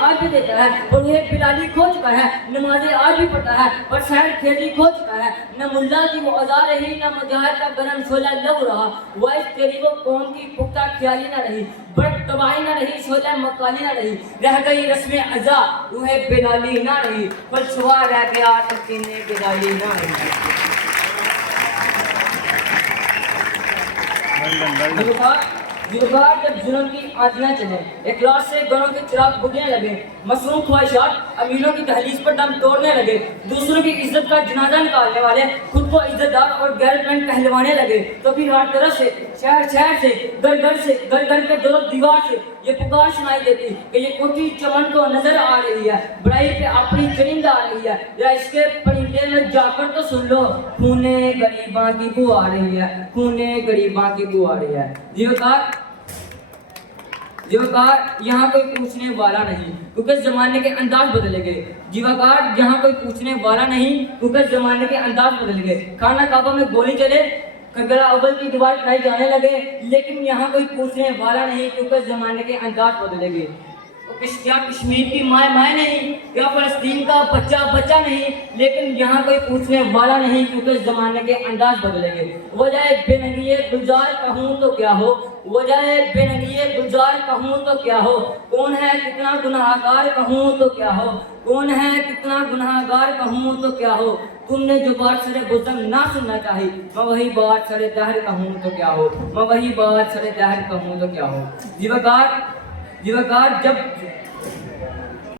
آج بھی دیتا ہے، اور وہ بلالی کھو چکا ہے، نمازیں آج بھی پڑھتا ہے، پر سیر کھیلی کھو چکا ہے، نہ ملا کی وہ ادا رہی، نہ مجاہد کا گرم شعلہ لب رہا، وائس تیری وہ قوم کی پختہ خیالی نہ رہی، برق تباہی نہ رہی، شعلہ مقالی نہ رہی، رہ گئی رسم ازا وہ بلالی نہ رہی، فلسفہ رہ گیا تسکین بلالی نہ رہی۔ جب ظلم کی آندیاں چلیں، اخلاص سے گھروں کے چراغ بجھنے لگے، معصوم خواہشات امیروں کی دہلیز پر دم توڑنے لگے، دوسروں کی عزت کا جنازہ نکالنے والے خود کو عزت دار اور غیرت مند کہلوانے لگے، تو پھر ہر طرف سے، شہر شہر سے، گھر گھر کے دور دیوار سے یہ پکار سنائی دیتی کہ یہ کوٹھی چمن کو نظر آ رہی ہے، بڑائی پہ اپنی چرند آ رہی ہے، یا اس کے پرندے میں جا کر تو سن لو، خونے غریباں کی بو آ رہی ہے، خونے غریباں کی بو آ رہی ہے۔ جیوکار یہاں کوئی پوچھنے والا نہیں کیونکہ زمانے کے انداز بدل گئے، جیوکار یہاں کوئی پوچھنے والا نہیں کیونکہ زمانے کے انداز بدل گئے، خانہ کعبہ میں گولی چلے، کربلا اول کی دیوار کھائی جانے لگے، لیکن یہاں کوئی پوچھنے والا نہیں کیونکہ زمانے کے انداز بدل گئے۔ کیا کشمیر کی مائیں مائیں نہیں، کیا فلسطین کا بچہ بچہ نہیں، لیکن یہاں کوئی پوچھنے والا نہیں کیونکہ زمانے کے انداز بدلیں گے۔ وجہ بے ننگی گلزار کہوں تو کیا ہو، وجہ بے ننگی گلزار کہوں تو کیا ہو، کون ہے کتنا گناہگار کہوں تو کیا ہو، کون ہے کتنا گناہگار کہوں تو کیا ہو، تم نے جو بات سر بزم نہ سننا چاہی، میں وہی بات سر دہر کہوں تو کیا ہو، میں وہی بات سر دہر کہوں تو کیا ہو۔ جیوکار